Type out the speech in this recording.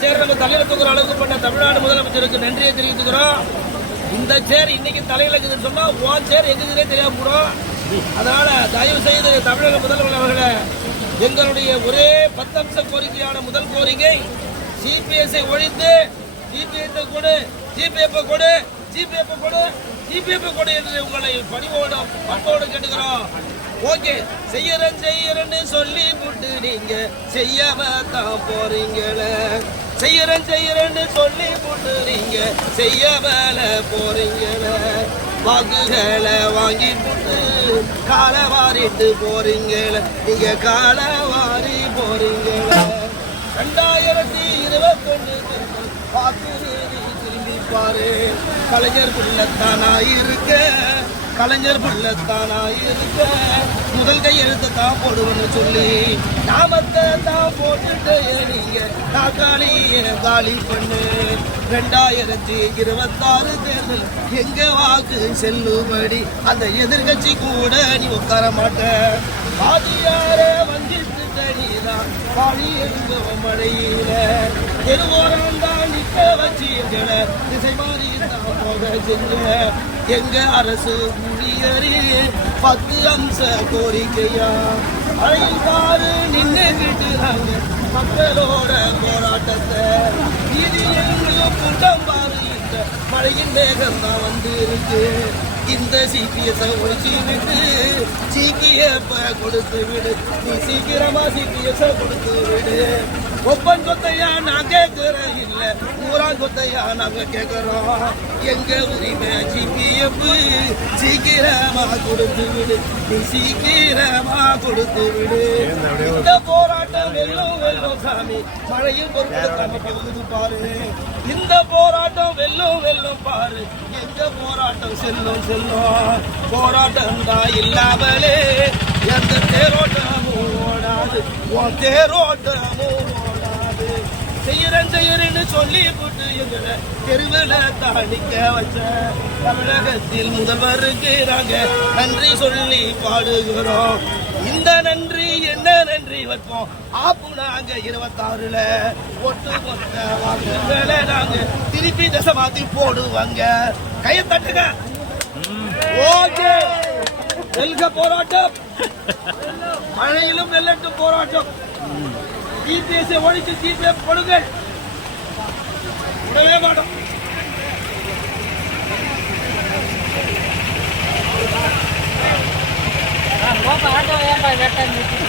சேர் நம்ம தலையில தூக்குற அளவுக்கு பண்ண தமிழ்நாடு முதலமைச்சருக்கு நன்றியை தெரிவித்துக்கிறோம். இந்த சேர் இன்னைக்கு தலையில இருக்குதுன்னு சொன்னா உன் சேர் எங்குதுன்னே தெரியாம போடும் அதனால தயவு செய்து தமிழக முதல்வர் அவர்களை எங்களுடைய ஒரே பத்து அம்ச கோரிக்கையான முதல் கோரிக்கை சிபிஎஸ்ஐ ஒழித்து சிபிஐ கொடு ஜிபிஎஃப் கொடு ஜிபிஎஃப் கொடு ஜிபிஎஃப் கொடு என்று உங்களை பணிவோடு பண்போடு கேட்டுக்கிறோம். ஓகே. செய்யறேன் செய்யறேன்னு சொல்லி புட்டு நீங்க செய்யாம தான் போறீங்களே. செய்யறேன் செய்யறேன்னு சொல்லி புட்டு நீங்க செய்யாமல போறீங்களே. வாக்குகளை வாங்கி புட்டு காலை வாரிட்டு போறீங்களே. நீங்க காலை வாரி போறீங்களே. ரெண்டாயிரத்தி இருபத்தொன்னு பார்த்து திரும்பி பாரு கலைஞர் புள்ளத்தானா இருக்க. கலைஞர் புள்ளத்தானா இருக்க முதல் கையெழுத்து தான் போடுவோம்னு சொல்லி நாமத்தை தான் போட்டுட்டு நீங்க நாக்காளி காலி பண்ணு. ரெண்டாயிரத்தி இருபத்தாறு தேர்தல் எங்க வாக்கு செல்லுபடி? அந்த எதிர்கட்சி கூட நீ உட்கார மாட்ட. பாதியாரே வஞ்சித்து நீதான். பாடி எங்க மழையில. தெருவோரம் தான் நிக்க வச்சீங்கள திசை மாறி போக செஞ்ச எங்க அரசு ஊழியரே பத்து அம்ச கோரிக்கையா? அழைப்பாரு நின்று விட்டுறாங்க மக்களோட போராட்டத்தை. வீதியில் கூட்டம் பாரு மழையின் வேகம் தான் வந்து இருக்கு இந்த சிபிஎஸ் ஒழிச்சு விட்டு சிபிஎஃப் கொடுத்து விடு நீ சீக்கிரமா சிபிஎஸ் கொடுத்து விடு ஒப்பன் சொத்தையான சொத்தையா நாங்க கேட்கிறோம் எங்க உரிமை ஜிபிஎஃப்? சீக்கிரமா கொடுத்து விடு. நீ சீக்கிரமா கொடுத்து விடு. இந்த போராட்டம் வெல்லும் வெல்லும் சாமி. பொருட்கள் பகுதி பாரு. இந்த போராட்டம் வெல்லும் வெல்லும் பாரு. எங்க போராட்டம் செல்லும் செல்லும். போராட்டம் தான் இல்லாமலே எந்த தேரோட்டமும் ஓடாது. உன் தேரோட்டமும் செய்யறேன் செய்யறேன்னு சொல்லி போட்டு எங்களை தெருவில் தாடிக்க வச்ச தமிழகத்தில் முதல்வருக்குறாங்க நன்றி சொல்லி பாடுகிறோம். இந்த நன்றி என்ன நன்றி வைப்போம்? ஆப்பு நாங்க இருபத்தாறுல ஒட்டு மொத்த வாக்குகளை நாங்க திருப்பி தசை மாத்தி போடுவாங்க. கையை தட்டுங்க. ஓகே. வெல்க போராட்டம். மழையிலும் வெள்ளட்டும் போராட்டம். டிபிஎஸ் ஒழிச்சு டிபிஎஃப் கொடுங்கள் விடவே மாட்டோம் ஆட்டோ ஏன்பா லேட்டாக